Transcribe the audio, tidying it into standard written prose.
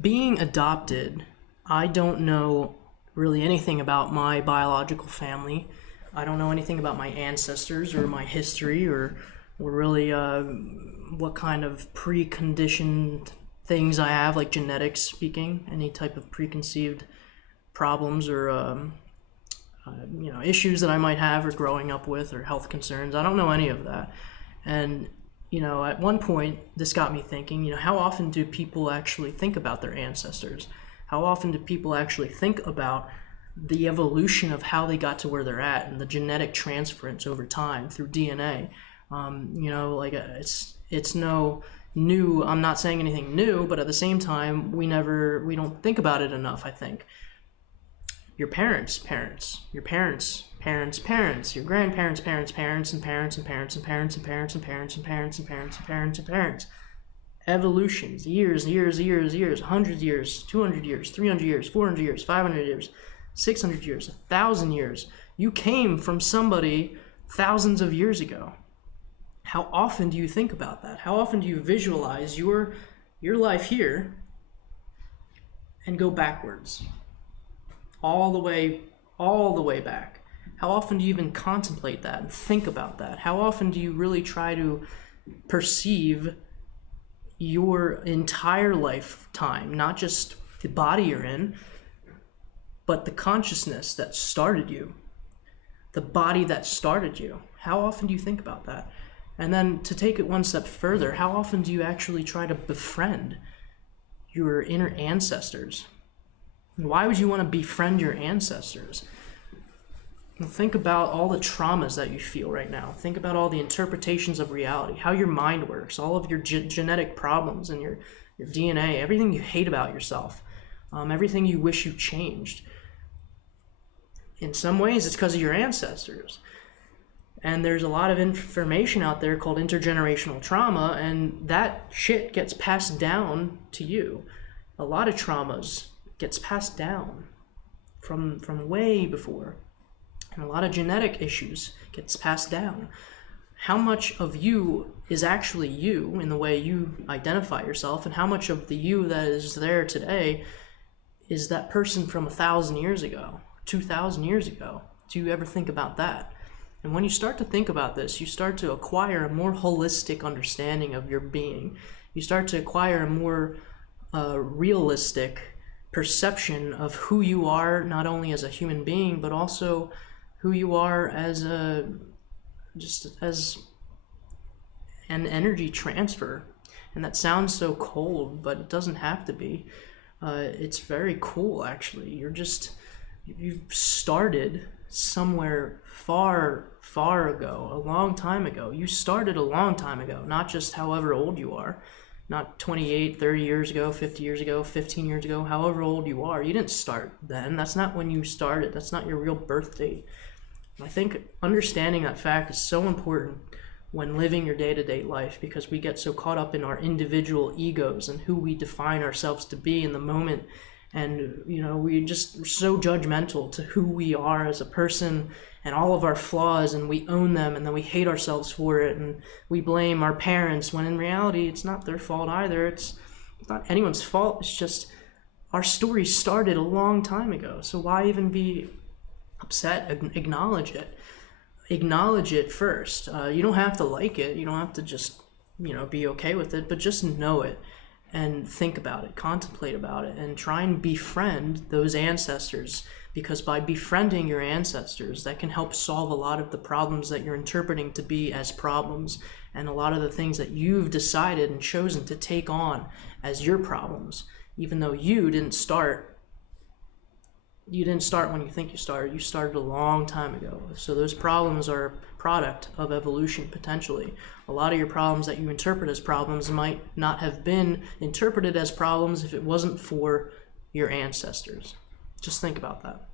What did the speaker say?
Being adopted, I don't know really anything about my biological family. I don't know anything about my ancestors or my history or really what kind of preconditioned things I have, like genetics speaking, any type of preconceived problems or issues that I might have or growing up with or health concerns. I don't know any of that. And at one point, this got me thinking, how often do people actually think about their ancestors? How often do people actually think about the evolution of how they got to where they're at and the genetic transference over time through DNA? It's no new, I'm not saying anything new, but at the same time, we don't think about it enough, I think. Your parents' parents, your parents' parents' parents, your grandparents' parents' parents, and parents and parents and parents and parents and parents and parents and parents and parents and parents. Evolutions, years, 100 years, 200 years, 300 years, 400 years, 500 years, 600 years, 1,000 years. You came from somebody thousands of years ago. How often do you think about that? How often do you visualize your life here and go backwards? All the way back. How often do you even contemplate that and think about that? How often do you really try to perceive your entire lifetime, not just the body you're in, but the consciousness that started you, the body that started you? How often do you think about that? And then to take it one step further, how often do you actually try to befriend your inner ancestors? Why would you want to befriend your ancestors? Think about all the traumas that you feel right now. Think about all the interpretations of reality, how your mind works, all of your genetic problems and your DNA, everything you hate about yourself, everything you wish you changed. In some ways, it's because of your ancestors. And there's a lot of information out there called intergenerational trauma, and that shit gets passed down to you. A lot of traumas gets passed down from way before, and a lot of genetic issues gets passed down. How much of you is actually you in the way you identify yourself, and how much of the you that is there today is that person from 1,000 years ago, 2,000 years ago? Do you ever think about that? And when you start to think about this, you start to acquire a more holistic understanding of your being. You start to acquire a more realistic perception of who you are, not only as a human being, but also who you are as as an energy transfer. And that sounds so cold, but it doesn't have to be. It's very cool, actually. You've started somewhere far ago, a long time ago. You started a long time ago, not just however old you are. Not 28, 30 years ago, 50 years ago, 15 years ago, however old you are. You didn't start then. That's not when you started. That's not your real birth date. I think understanding that fact is so important when living your day-to-day life, because we get so caught up in our individual egos and who we define ourselves to be in the moment. And, we're so judgmental to who we are as a person and all of our flaws, and we own them, and then we hate ourselves for it, and we blame our parents, when in reality, it's not their fault either. It's not anyone's fault. It's just our story started a long time ago. So why even be upset? Acknowledge it. Acknowledge it first. You don't have to like it. You don't have to just, be okay with it, but just know it. And think about it, contemplate about it, and try and befriend those ancestors, because by befriending your ancestors, that can help solve a lot of the problems that you're interpreting to be as problems, and a lot of the things that you've decided and chosen to take on as your problems, even though you didn't start when you think you started. You started a long time ago. So those problems are a product of evolution, potentially. A lot of your problems that you interpret as problems might not have been interpreted as problems if it wasn't for your ancestors. Just think about that.